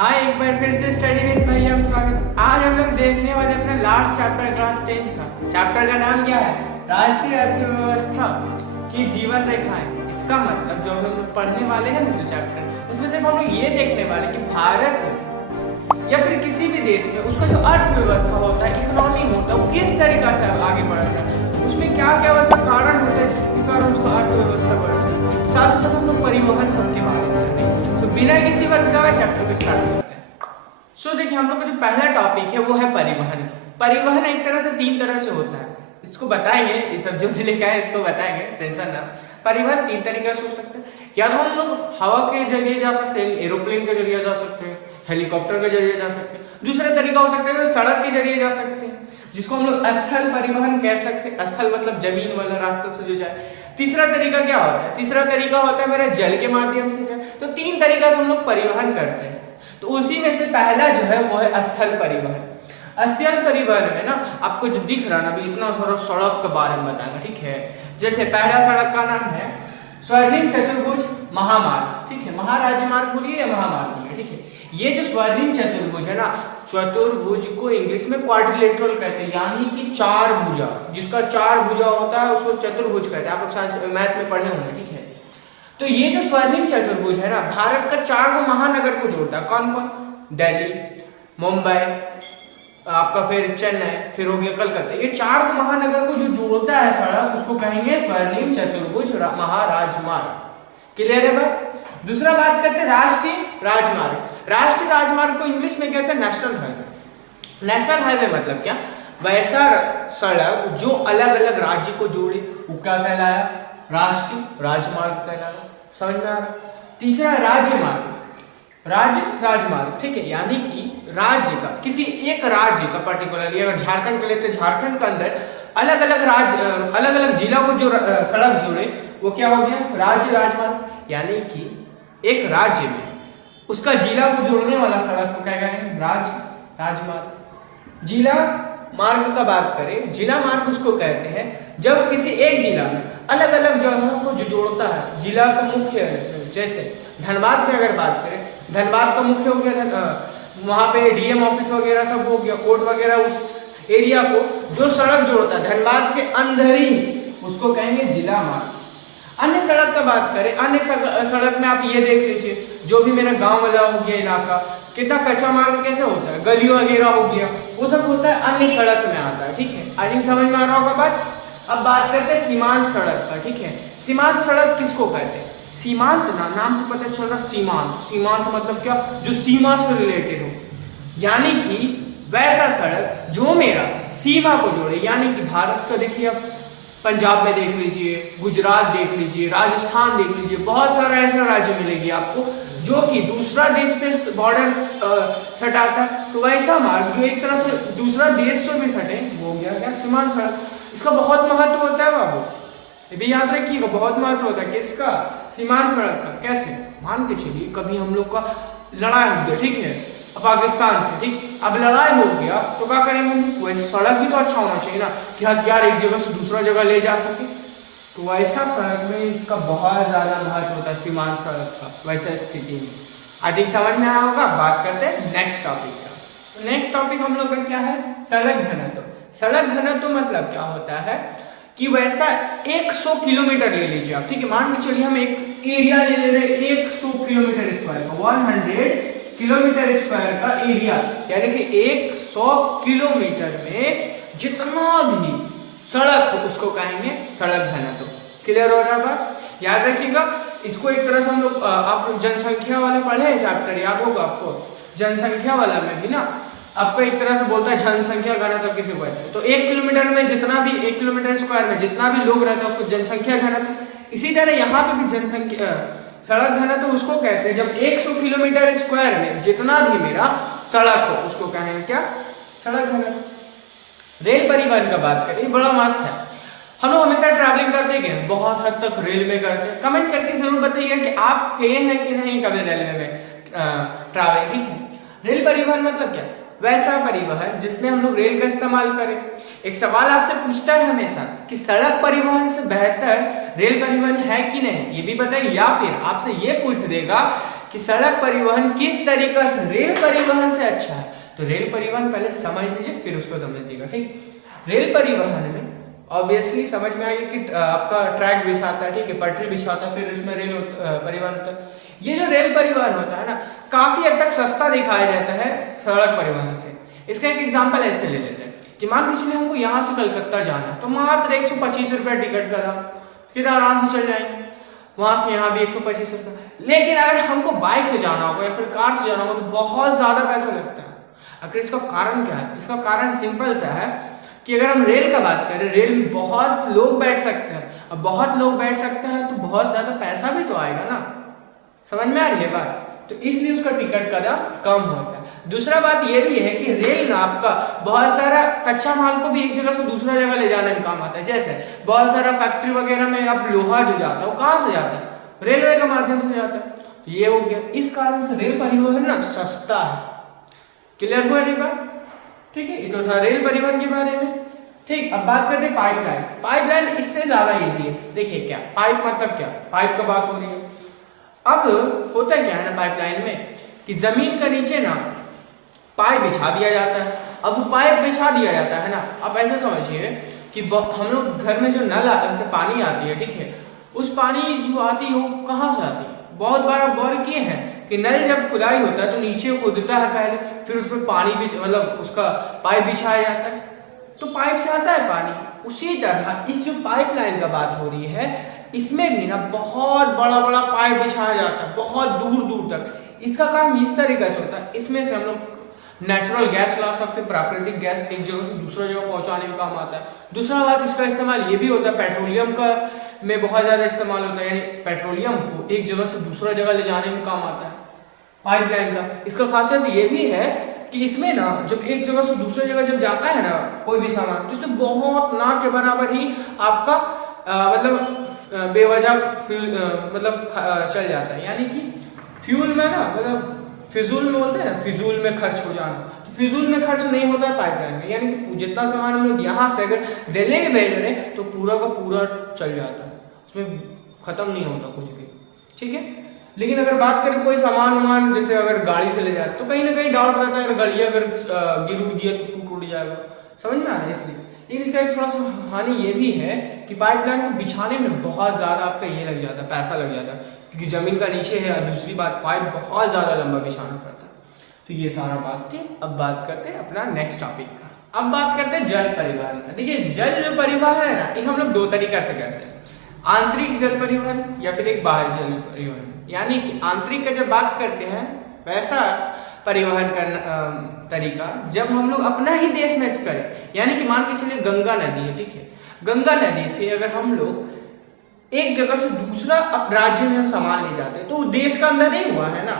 हाँ, एक बार फिर से स्टडी विद भैया हम स्वागत। आज हम लोग देखने वाले अपना लास्ट चैप्टर क्लास 10 का। चैप्टर का नाम क्या है? राष्ट्रीय अर्थव्यवस्था की जीवन रेखाएं। इसका मतलब जो हम लोग पढ़ने वाले हैं जो चैप्टर, उसमें सिर्फ हम लोग ये देखने वाले कि भारत या फिर किसी भी देश में उसका जो अर्थव्यवस्था होता है, इकोनॉमी होता है, वो किस तरीका से आगे बढ़ता है, उसमें क्या क्या वैसा कारण होता है जिसके कारण उसका अर्थव्यवस्था बढ़ता है। साथ ही साथ हम लोग परिवहन सबके बारे में जानेंगे। तो बिना किसी वक्त का चैप्टर को स्टार्ट करते हैं। देखिए, हम लोग का जो पहला टॉपिक है वो है परिवहन। परिवहन एक तरह से तीन तरह से होता है, इसको बताएंगे। ये सब जो भी लिखा है इसको बताएंगे, टेंशन ना। परिवहन तीन तरीके से हो सकते हैं। या तो हम लोग हवा के जरिए जा सकते हैं, एरोप्लेन के जरिए जा सकते हैं, हेलीकॉप्टर के जरिए जा सकते हैं। दूसरा तरीका हो सकता है सड़क के जरिए जा सकते हैं, जिसको हम लोग स्थल परिवहन कह सकते हैं। स्थल मतलब जमीन वाला रास्ता से जो जाए। तीसरा तरीका क्या होता है? तीसरा तरीका होता है मेरा जल के माध्यम से जाए। तो तीन तरीका से हम लोग परिवहन करते हैं। तो उसी में से पहला जो है वो है स्थल परिवहन। स्थल परिवहन में ना आपको जो दिख रहा है अभी इतना सारा सड़क के बारे में बताएंगे, ठीक है। जैसे पहला सड़क का नाम है स्वर्णिम चतुर्भुज महामार्ग, ठीक है। महाराजमार्ग बोलिए या महामार्ग बोलिए, ठीक है। ये जो स्वर्णिम चतुर्भुज है ना, चतुर्भुज को इंग्लिश में क्वाड्रिलेटरल कहते हैं, यानी कि चार भुजा। जिसका चार भुजा होता है उसको चतुर्भुज कहते हैं। आप लोग मैथ में पढ़े होंगे, ठीक है। तो ये जो स्वर्णिम चतुर्भुज है ना, भारत का चार गो महानगर को जोड़ता है। कौन कौन? दिल्ली, मुंबई, आपका फिर चेन्नई, फिर हो गया कलकत्ता। ये चार गो महानगर को जो जोड़ता है सड़क, उसको कहेंगे स्वर्णिम चतुर्भुज महाराजमार्ग। क्लियर है बात? दूसरा बात करते हैं राष्ट्रीय राजमार्ग। राष्ट्रीय राजमार्ग को इंग्लिश में कहते हैं नेशनल हाईवे। नेशनल हाईवे मतलब क्या? वैसा सड़क जो अलग अलग राज्य को जोड़े, वो क्या कहलाया? राष्ट्रीय राजमार्ग कहलाया। समझ में आ रहा? तीसरा राज्य मार्ग, राज्य राजमार्ग, ठीक है। यानी कि राज्य का, किसी एक राज्य का पर्टिकुलरली, अगर झारखंड के लेते हैं, झारखंड के अंदर अलग अलग राज्य, अलग अलग जिला को जो सड़क जोड़े, वो क्या हो गया? राज्य राजमार्ग। यानी कि एक राज्य में उसका जिला को जोड़ने वाला सड़क को क्या कहेंगे? राज्य राजमार्ग। जिला मार्ग का बात करें, जिला मार्ग उसको कहते हैं जब किसी एक जिला में अलग अलग जगहों को जो जोड़ता है। जिला का मुख्य, जैसे धनबाद में अगर बात करें, धनबाद का मुख्य हो गया, वहां पे डीएम ऑफिस वगैरह सब हो गया, कोर्ट वगैरह, उस एरिया को जो सड़क जोड़ता है धनबाद के अंदर ही, उसको कहेंगे जिला मार्ग। अन्य सड़क का बात करें, अन्य सड़क में आप ये देख लीजिए, जो भी मेरा गांव वाला हो गया इलाका, कितना कच्चा मार्ग कैसे होता है, गली वगैरह हो गया, वो सब होता है अन्य सड़क में आता है, ठीक है। आई थिंक समझ में आ रहा होगा बात। अब बात करते हैं सीमांत सड़क का, ठीक है। सीमांत सड़क किसको कहते हैं? सीमांत ना, नाम से पता चल रहा सीमांत। सीमांत मतलब क्या? जो सीमा से रिलेटेड हो, यानी कि वैसा सड़क जो मेरा सीमा को जोड़े। यानी कि भारत का देखिए, अब पंजाब में देख लीजिए, गुजरात देख लीजिए, राजस्थान देख लीजिए, बहुत सारा ऐसा राज्य मिलेगी आपको जो कि दूसरा देश से बॉर्डर सटाता है। तो वैसा मार्ग जो एक तरह से दूसरा देश से भी सटे, वो गया क्या? सीमांत सड़क। इसका बहुत महत्व होता है बाबू, ये भी याद रखिएगा, बहुत महत्व होता है। किसका? सीमांत सड़क का। कैसे? मान के चलिए कभी हम लोग का लड़ाई हो गया, ठीक है, पाकिस्तान से, ठीक। अब लड़ाई हो गया तो क्या करेंगे? वैसे सड़क भी तो अच्छा होना चाहिए ना, कि हथियार एक जगह से दूसरा जगह ले जा सके। तो वैसा सड़क में इसका बहुत ज्यादा महत्व होता है, सीमांत सड़क का, वैसा स्थिति में। आई थिंक समझ में आया होगा। बात करते हैं नेक्स्ट टॉपिक का। नेक्स्ट टॉपिक हम लोग का क्या है? सड़क घनत्व। सड़क घनत्व मतलब क्या होता है कि वैसा 100 किलोमीटर ले लीजिए आप, ठीक है। मान के चलिए हम एक एरिया ले ले रहे 100 किलोमीटर स्क्वायर का, 100 किलोमीटर स्क्वायर का एरिया, यानी कि 100 किलोमीटर में जितना भी सड़क हो उसको कहेंगे सड़क घनत्व। क्लियर हो रहा है बात? याद रखिएगा इसको। एक तरह से हम लोग, आप जनसंख्या वाला पढ़े हैं चैप्टर, याद होगा आपको। जनसंख्या वाला में भी ना आपको एक तरह से बोलता है जनसंख्या घनत्व किसे कहते हैं। तो 1 किलोमीटर में जितना भी, 1 किलोमीटर स्क्वायर में जितना भी लोग रहते हैं उसको जनसंख्या घनत्व। इसी तरह यहाँ पे भी जनसंख्या, सड़क घनत्व तो उसको कहते हैं जब 100 किलोमीटर स्क्वायर में जितना भी मेरा सड़क हो उसको कहेंगे क्या? सड़क घनत्व। रेल परिवहन का बात करें, बड़ा मस्त है। हम लोग हमेशा ट्रैवलिंग करते हैं, बहुत हद तक रेलवे करते हैं। कमेंट करके जरूर बताइए कि आप गए हैं कि नहीं कभी रेलवे में ट्रैवलिंग, ठीक है। रेल परिवहन मतलब क्या? वैसा परिवहन जिसमें हम लोग रेल का इस्तेमाल करें। एक सवाल आपसे पूछता है हमेशा कि सड़क परिवहन से बेहतर रेल परिवहन है कि नहीं, ये भी बताइए। या फिर आपसे ये पूछ देगा कि सड़क परिवहन किस तरीका से रेल परिवहन से अच्छा है। तो रेल परिवहन पहले समझ लीजिए फिर उसको समझिएगा, ठीक। रेल परिवहन में ऑब्वियसली समझ में आएगा कि आपका ट्रैक बिछाता है, ठीक है, पटरी बिछाता है, फिर उसमें रेल परिवहन होता है। ये जो रेल परिवहन होता है ना, काफी हद तक सस्ता दिखाया जाता है सड़क परिवहन से। इसका एक एग्जांपल ऐसे ले लेते हैं कि मान के चलिए हमको यहाँ से कलकत्ता जाना है, तो मात्र 125 रुपये टिकट करा, फिर आराम से चल जाएंगे। वहां से यहाँ भी 125 रुपये। लेकिन अगर हमको बाइक से जाना होगा या फिर कार से जाना होगा तो बहुत ज्यादा पैसा लगता है। आखिर इसका कारण क्या है? इसका कारण सिंपल सा है कि अगर हम रेल का बात करें, रेल में बहुत लोग बैठ सकते हैं। अब बहुत लोग बैठ सकते हैं तो बहुत ज्यादा पैसा भी तो आएगा ना, समझ में आ रही है बात? तो इसलिए उसका टिकट का दाम कम होता है। दूसरा बात यह भी है कि रेल ना आपका बहुत सारा कच्चा माल को भी एक जगह से दूसरा जगह ले जाने में काम आता है। जैसे बहुत सारा फैक्ट्री वगैरह में अब लोहा जो जाता है वो कहाँ से जाता है? रेलवे के माध्यम से जाता है। तो ये हो गया, इस कारण से रेल परिवहन ना सस्ता है। क्लियर हुआ ये बात? ठीक है, ये तो था रेल परिवहन के बारे में। ठीक, अब बात करते हैं पाइपलाइन। पाइपलाइन इससे ज्यादा इजी है। देखिए क्या पाइप मतलब क्या, पाइप का बात हो रही है। अब होता क्या है ना पाइपलाइन में कि जमीन का नीचे ना पाइप बिछा दिया जाता है। अब वो पाइप बिछा दिया जाता है ना, आप ऐसे समझिए कि हम लोग घर में जो नल से पानी आती है, ठीक है, उस पानी जो आती है वो कहाँ से आती है? बहुत बार गौर किए हैं कि नल जब खुदाई होता है तो नीचे खोदता है पहले, फिर उसमें पानी भी मतलब उसका पाइप बिछाया जाता है, तो पाइप से आता है पानी। उसी तरह इस जो पाइपलाइन का बात हो रही है, इसमें भी ना बहुत बड़ा बड़ा पाइप बिछाया जाता है बहुत दूर दूर तक। इसका काम इस तरीके से होता है, इसमें से हम लोग नेचुरल गैस ला सकते हैं, प्राकृतिक गैस एक जगह से दूसरा जगह पहुंचाने में काम आता है। दूसरा बात इसका इस्तेमाल ये भी होता है, पेट्रोलियम का में बहुत ज्यादा इस्तेमाल होता है, यानी पेट्रोलियम को एक जगह से दूसरा जगह ले जाने में काम आता है पाइपलाइन का। इसका खासियत ये भी है कि इसमें ना जब एक जगह से दूसरी जगह जब जाता है ना कोई भी सामान, तो इसमें बहुत ना के बराबर ही आपका मतलब बेवजह मतलब चल जाता है। यानी कि फ्यूल में ना मतलब फिजूल में बोलते हैं ना, फिजूल में खर्च हो जाना, तो फिजूल में खर्च नहीं होता है पाइपलाइन में। यानी कि जितना सामान हम लोग यहाँ से अगर दिल्ली में भेज रहे हैं तो पूरा का पूरा चल जाता है, उसमें खत्म नहीं होता कुछ भी, ठीक है। लेकिन अगर बात करें कोई सामान जैसे अगर गाड़ी से ले जाए तो कहीं ना कहीं डाउट रहता है, अगर गाड़ी अगर गिर उड़ गया तो टूट जाएगा, समझ में आ रहा है इसलिए। लेकिन इसका एक थोड़ा सा हानि ये भी है कि पाइपलाइन को बिछाने में बहुत ज़्यादा आपका ये लग जाता है, पैसा लग जाता है, क्योंकि ज़मीन का नीचे है। और दूसरी बात पाइप बहुत ज़्यादा लंबा बिछाना पड़ता है। तो ये सारा बात थी। अब बात करते हैं अपना नेक्स्ट टॉपिक का। अब बात करते हैं जल परिवहन का। देखिए जल जो परिवहन है ना, एक हम लोग दो तरीका से करते हैं, आंतरिक जल परिवहन या फिर एक बाह्य जल परिवहन। यानी कि आंतरिक का जब बात करते हैं वैसा परिवहन का तरीका जब हम लोग अपना ही देश में करें। यानी कि मान के चलिए गंगा नदी है, ठीक है, गंगा नदी से अगर हम लोग एक जगह से दूसरा राज्य में हम सामान ले जाते हैं तो वो देश का अंदर नहीं हुआ है ना,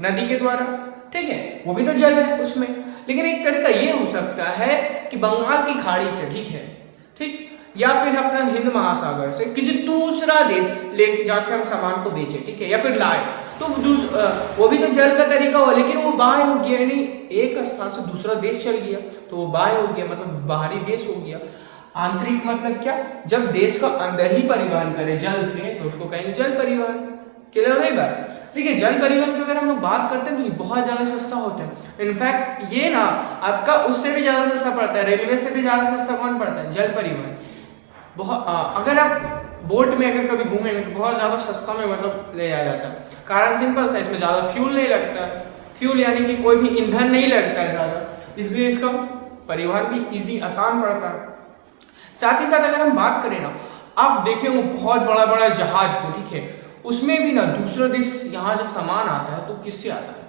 नदी के द्वारा, ठीक है, वो भी तो जल है उसमें। लेकिन एक तरीका ये हो सकता है कि बंगाल की खाड़ी से, ठीक है, ठीक, या फिर अपना हिंद महासागर से किसी दूसरा देश लेके जाके हम सामान को बेचे, ठीक है, या फिर लाए, तो वो भी तो जल का तरीका हुआ, लेकिन वो बाह्य हो गया, यानी एक स्थान से दूसरा देश चल गया तो वो बाह्य हो गया, मतलब बाहरी देश हो गया। आंतरिक मतलब क्या, जब देश का अंदर ही परिवहन करे जल से तो उसको कहेंगे जल परिवहन। क्लियर है बात? देखिए जल परिवहन की अगर हम लोग बात करते हैं तो ये बहुत ज्यादा सस्ता होता है। इनफैक्ट ये ना आपका उससे भी ज्यादा सस्ता पड़ता है, रेलवे से भी ज्यादा सस्ता कौन पड़ता है? जल परिवहन। बहुत अगर आप बोट में अगर कभी घूमेंगे तो बहुत ज्यादा सस्ता में मतलब ले जाया जाता है। कारण सिंपल सा, इसमें ज्यादा फ्यूल नहीं लगता है, फ्यूल यानी कि कोई भी ईंधन नहीं लगता है ज्यादा, इसलिए इसका परिवहन भी इजी आसान पड़ता है। साथ ही साथ अगर हम बात करें ना, आप देखें वो बहुत बड़ा बड़ा जहाज को, ठीक है, उसमें भी ना दूसरा देश यहाँ जब सामान आता है तो किससे आता है?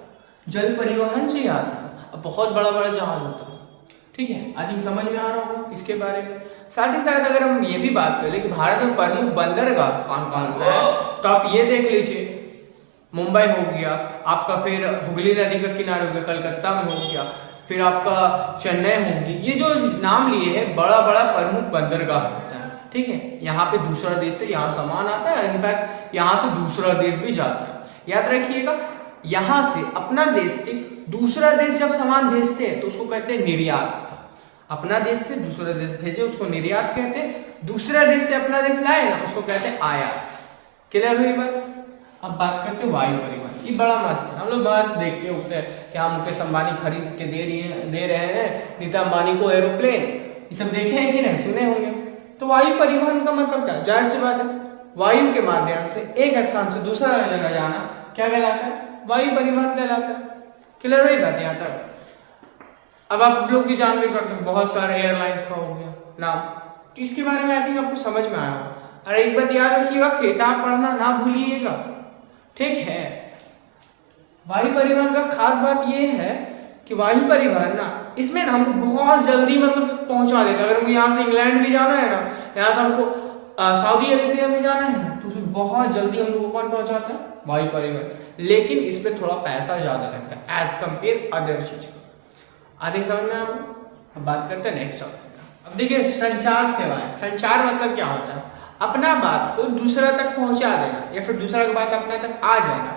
जल परिवहन से ही आता है। अब बहुत बड़ा बड़ा जहाज होता है, ठीक है, आज समझ में आ रहा होगा इसके बारे में। साथ ही साथ अगर हम ये भी बात करें कि भारत में प्रमुख बंदरगाह कौन कौन सा है, तो आप ये देख लीजिए, मुंबई हो गया आपका, फिर हुगली नदी का किनारा हो गया, कलकत्ता में हो गया, फिर आपका चेन्नई होगी। ये जो नाम लिए है बड़ा बड़ा प्रमुख बंदरगाह होता है, ठीक है, यहाँ पे दूसरा देश से यहाँ सामान आता है, इनफैक्ट यहाँ से दूसरा देश भी जाता है। याद रखिएगा, यहाँ से अपना देश से दूसरा देश जब सामान भेजते हैं तो उसको कहते हैं निर्यात। अपना देश से दूसरा देश भेजे उसको निर्यात कहते हैं, दूसरा देश से अपना देश लाए ना उसको कहते हैं आयात। क्लियर हुई बात? अब बात करते हैं वायु परिवहन। ये बड़ा मस्त है, हम लोग मस्त देखते उठते हैं कि हाँ मुकेश अंबानी खरीद के दे रहे हैं नीता अंबानी को एरोप्लेन, ये सब देखे हैं कि नहीं, सुने होंगे। तो वायु परिवहन का मतलब क्या, जाहिर सी बात है वायु के माध्यम से एक स्थान से दूसरा जगह जाना क्या कहलाता है, वायु परिवहन कहलाता है। क्लियर हुई बात यहाँ तक। अब आप लोग भी जान भी करते हैं बहुत सारे एयरलाइंस का हो गया नाम, तो इसके बारे में आई थिंक आपको समझ में आया होगा। और एक बात याद रखिएगा, किताब पढ़ना ना भूलिएगा, ठीक है। वायु परिवहन का खास बात ये है कि वायु परिवहन ना इसमें ना हमको बहुत जल्दी मतलब पहुंचा देता है। अगर हमको यहाँ से इंग्लैंड भी जाना है ना, यहाँ से हमको सऊदी अरेबिया में जाना है ना, तो उसमें बहुत जल्दी हम लोग को कौन पहुंचाता है, वायु परिवहन। लेकिन इस पे थोड़ा पैसा ज्यादा लगता है एज कम्पेयर अदर चीज को। आगे समझ में आ रहा है। अब बात करते हैं नेक्स्ट टॉपिक का। अब देखिए संचार सेवाएं। संचार मतलब क्या होता है, अपना बात को दूसरा तक पहुंचा देना या फिर दूसरा की बात अपना तक आ जाना,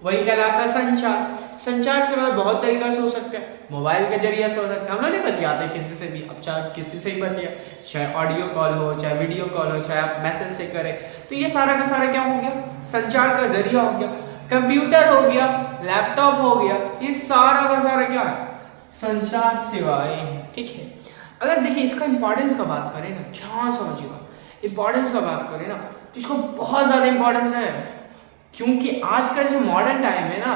वही कहलाता है संचार। संचार सेवा बहुत तरीका से हो सकता है, मोबाइल के जरिए से हो सकता है, हम लोग नहीं बतियाते किसी से भी, अब चाहे किसी से ही बतिया, चाहे ऑडियो कॉल हो, चाहे वीडियो कॉल हो, चाहे आप मैसेज से करें, तो ये सारा का सारा क्या हो गया, संचार का जरिया हो गया। कंप्यूटर हो गया, लैपटॉप हो गया, ये सारा का सारा क्या है, संचार सेवाएं हैं, ठीक है। अगर देखिए इसका इंपॉर्टेंस का बात करें ना, ध्यान समझिएगा, इंपॉर्टेंस का बात करें ना तो इसको बहुत ज्यादा इंपॉर्टेंस है, क्योंकि आज का जो मॉडर्न टाइम है ना,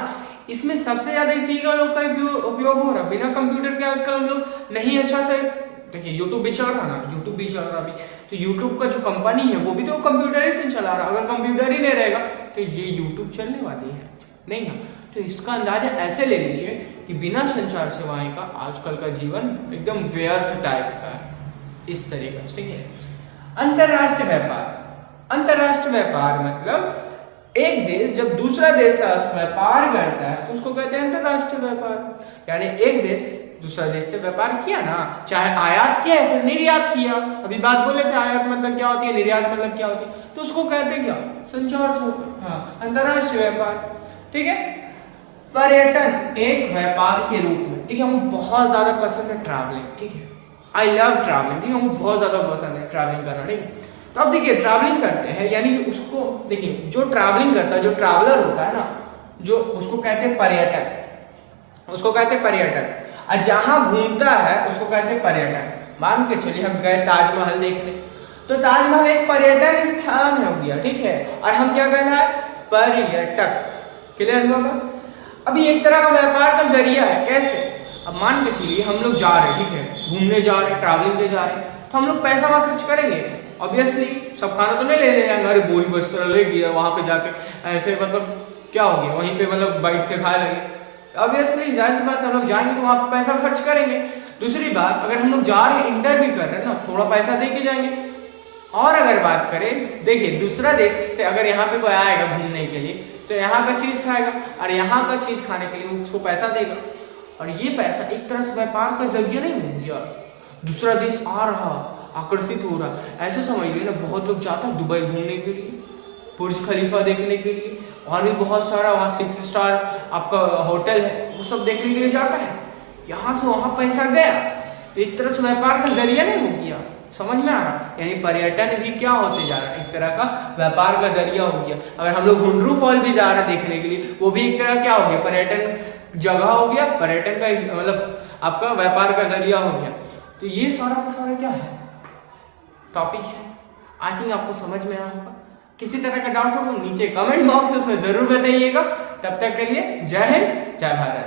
इसमें सबसे ज्यादा इसी का लोग का उपयोग हो रहा है। बिना कंप्यूटर के आजकल हम लोग नहीं अच्छा से, देखिए यूट्यूब भी चल रहा ना, यूट्यूब भी चल रहा अभी, तो यूट्यूब का जो कंपनी है वो भी तो कंप्यूटर ही से चला रहा। अगर कंप्यूटर ही नहीं रहेगा तो ये यूट्यूब चलने वाली है नहीं ना। तो इसका अंदाजा ऐसे ले लीजिए कि बिना संचार सेवाएं का आजकल का जीवन एकदम व्यर्थ टाइप का है, इस तरीके से, ठीक है। अंतरराष्ट्रीय व्यापार। अंतरराष्ट्रीय व्यापार मतलब एक देश जब दूसरा देश से व्यापार करता है तो उसको कहते हैं अंतरराष्ट्रीय व्यापार। यानी एक देश दूसरा देश से व्यापार किया ना, चाहे आयात किया या फिर निर्यात किया, अभी बात बोले थे आयात मतलब क्या होती है, निर्यात मतलब क्या होती है, तो उसको कहते हैं क्या, संचार से, हाँ, अंतरराष्ट्रीय व्यापार, ठीक है। पर्यटन एक व्यापार के रूप में, ठीक है, मुझे बहुत ज्यादा पसंद है ट्रैवलिंग, ठीक है, आई लव ट्रैवलिंग, ठीक है, मुझे बहुत ज्यादा पसंद है ट्रैवलिंग करना, ठीक है। तो अब देखिए ट्रैवलिंग करते हैं, यानी उसको देखिए जो ट्रैवलिंग करता है, जो ट्रैवलर होता है ना, जो उसको कहते हैं पर्यटक, उसको कहते हैं पर्यटक। और जहां घूमता है उसको कहते हैं पर्यटक। मान के चलिए हम गए ताजमहल देखने, तो ताजमहल एक पर्यटन स्थान हो गया, ठीक है, और हम क्या कहना है, पर्यटक। क्लियर हुआ? अभी एक तरह का व्यापार का जरिया है, कैसे, अब मान के चलिए हम लोग जा रहे हैं, ठीक है, घूमने जा रहे हैं, ट्रैवलिंग पे जा रहे हैं, तो हम लोग पैसा वहां खर्च करेंगे, ऑब्वियसली सब खाना तो नहीं ले जाएंगे, अरे बोरी बस्तर ले गया वहां पे जाके ऐसे मतलब क्या हो गया, वहीं पे मतलब बैठ के खाए लगे, ऑब्वियसली जाहिर सी बात हम लोग जाएंगे तो वहां पे पैसा खर्च करेंगे। दूसरी बात, अगर हम लोग जा रहे हैं, इंटरव्यू कर रहे हैं ना, थोड़ा पैसा दे के जाएंगे। और अगर बात करें, देखिए दूसरा देश से अगर यहाँ पे कोई आएगा घूमने के लिए, तो यहाँ का चीज खाएगा और यहाँ का चीज खाने के लिए उसको पैसा देगा, और ये पैसा एक तरह से व्यापार का जरिया नहीं हो गया, दूसरा देश आ रहा, आकर्षित हो रहा, ऐसे समझ लीजिए ना। बहुत लोग जाते हैं दुबई घूमने के लिए, बुर्ज खलीफा देखने के लिए, और भी बहुत सारा वहाँ 6 स्टार आपका होटल है, वो सब देखने के लिए जाता है। यहाँ से वहाँ पैसा गया, तो एक तरह से व्यापार का जरिया नहीं हो गया, समझ में आ रहा, यानी पर्यटन भी क्या होते जा रहा है, एक तरह का व्यापार का जरिया हो गया। अगर हम लोग हुंड्रू फॉल भी जा रहे हैं देखने के लिए, वो भी एक तरह क्या हो गया, पर्यटन जगह हो गया, पर्यटन का मतलब आपका व्यापार का जरिया हो गया। तो ये सारा का सारा क्या है, टॉपिक है। आई थिंक आपको समझ में आया होगा। किसी तरह का डाउट हो नीचे कमेंट बॉक्स है उसमें जरूर बताइएगा। तब तक के लिए जय हिंद, जय भारत।